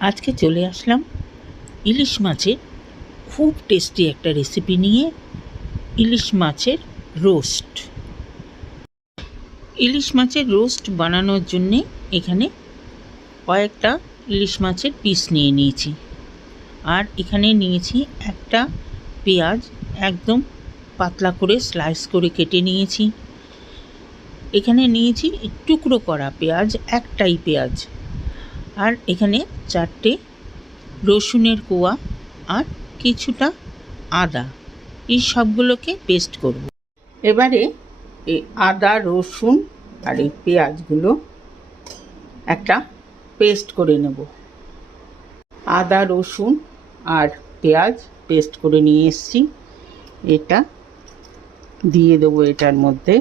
আজকে চলে আসলাম ইলিশ মাছের খুব টেস্টি একটা রেসিপি নিয়ে ইলিশ মাছের রোস্ট ইলিশ মাছের রোস্ট বানানোর জন্যে এখানে কয়েকটা ইলিশ মাছের পিস নিয়ে নিয়েছি। আর এখানে নিয়েছি একটা পেঁয়াজ একদম পাতলা করে স্লাইস করে কেটে নিয়েছি। এখানে নিয়েছি টুকরো করা পেঁয়াজ, একটাই পেঁয়াজ। আর এখানে চারটে রসুনের কোয়া আর কিছুটা আদা। এই সবগুলোকে পেস্ট করব। এবারে এই আদা, রসুন আর এই পেঁয়াজগুলো একটা পেস্ট করে নেব। আদা, রসুন আর পেঁয়াজ পেস্ট করে নিয়ে এসছি। এটা দিয়ে দেবো এটার মধ্যে।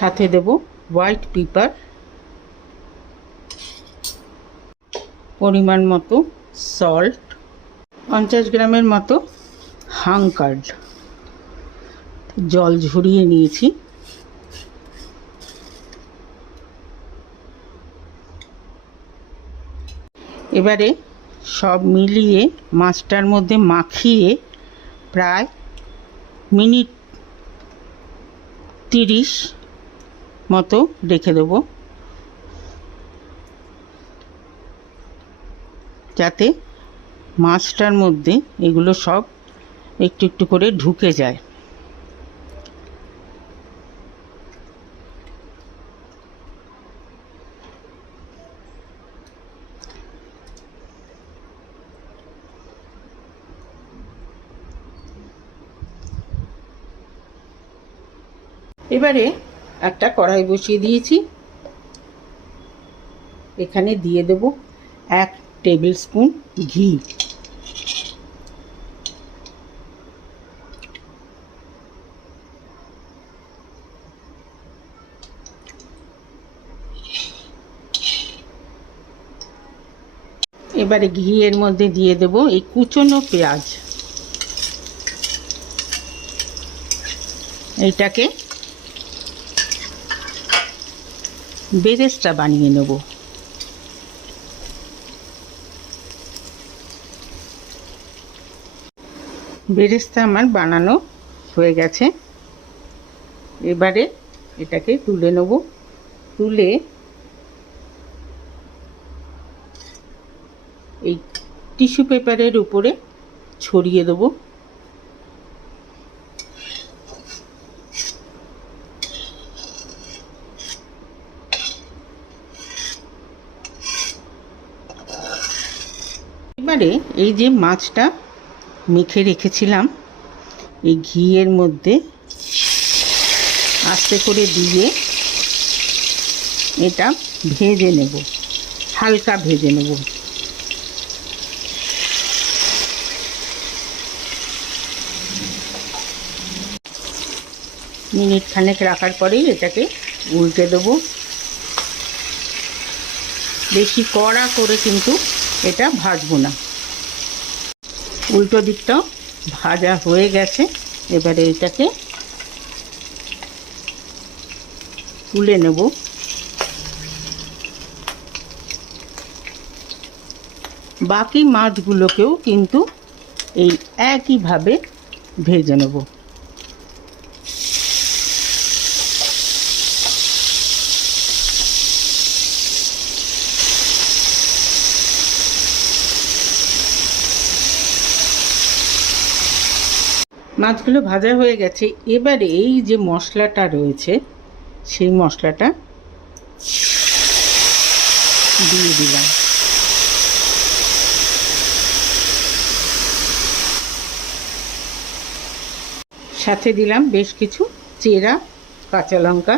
সাথে দেব হোয়াইট পেপার পরিমাণ মতো সল্ট পঞ্চাশ গ্রামের মতো হাংকার্ড জল ঝরিয়ে নিয়েছি। এবারে সব মিলিয়ে মাছটার মধ্যে মাখিয়ে প্রায় মিনিট তিরিশ মতো রেখে দেবো। যাতে মাছটার মধ্যে এগুলো সব একটু একটু করে ঢুকে যায়। এবারে একটা কড়াই বসিয়ে দিয়েছি। এখানে দিয়ে দেব এক টেবিল স্পুন ঘি। এবারে ঘি এর মধ্যে দিয়ে দেব এই কুচনো পেঁয়াজ। এইটাকে বেরেস্তা বানিয়ে নেব। বেরেস্তা আমার বানানো হয়ে গেছে। এবারে এটাকে তুলে নেব। তুলে এই টিস্যু পেপারের উপরে ছড়িয়ে দেবো। এবারে এই যে মাছটা মেখে রেখেছিলাম, এই ঘিয়ের মধ্যে আস্তে করে দিয়ে এটা ভেজে নেব, হালকা ভেজে নেব। মিনিট খানেক রাখার পরেই এটাকে উল্টে দেবো। বেশি কড়া করে কিন্তু এটা ভাজবো না। উল্টো দিকটাও ভাজা হয়ে গেছে। এবারে এটাকে তুলে নেব। বাকি মাছগুলোকেও কিন্তু এই একইভাবে ভেজে নেব। মাছগুলো ভাজা হয়ে গেছে। এবারে এই যে মশলাটা রয়েছে, সেই মশলাটা দিয়ে দিলাম। সাথে দিলাম বেশ কিছু চেরা, কাঁচা লঙ্কা।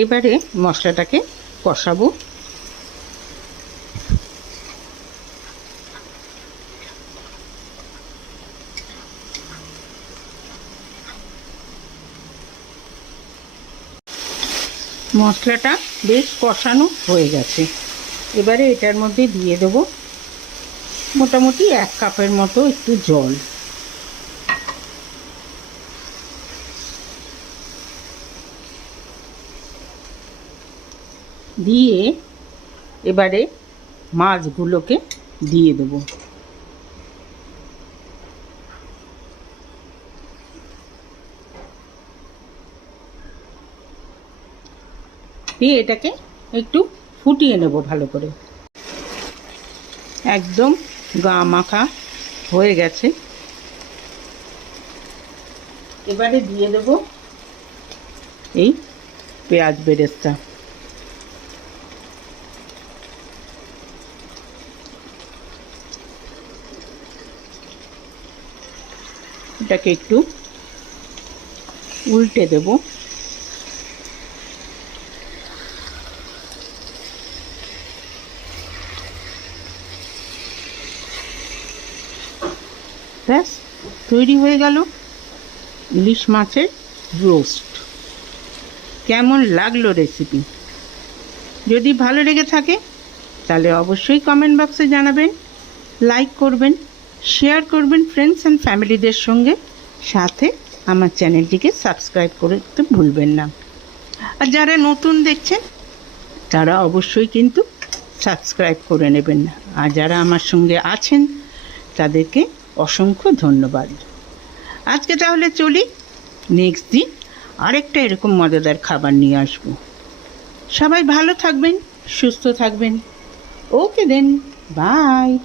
এবারে মশলাটাকে কষাবো। মশলাটা বেশ কষানো হয়ে গেছে। এবারে এটার মধ্যে দিয়ে দেবো মোটামুটি এক কাপের মতো একটু জল। দিয়ে এবারে মাছগুলোকে দিয়ে দেবো। দিয়ে এটাকে একটু ফুটিয়ে নেব ভালো করে। একদম গা মাখা হয়ে গেছে। এবারে দিয়ে দেব এই পেঁয়াজ বেরেস্তা। এটাকে একটু উল্টে দেবো। ব্যাস, তৈরি হয়ে গেল ইলিশ মাছের রোস্ট কেমন লাগল রেসিপি যদি ভালো লেগে থাকে, তাহলে অবশ্যই কমেন্ট বক্সে জানাবেন লাইক করবেন শেয়ার করবেন ফ্রেন্ডস অ্যান্ড ফ্যামিলিদের সঙ্গে। সাথে আমার চ্যানেলটিকে সাবস্ক্রাইব করতে ভুলবেন না। আর যারা নতুন দেখছেন, তারা অবশ্যই কিন্তু সাবস্ক্রাইব করে নেবেন। আর যারা আমার সঙ্গে আছেন, তাদেরকে অসংখ্য ধন্যবাদ। আজকে তাহলে চলি নেক্সট দিন আরেকটা এরকম মজাদার খাবার নিয়ে আসব। সবাই ভালো থাকবেন, সুস্থ থাকবেন। ওকে দেন বাই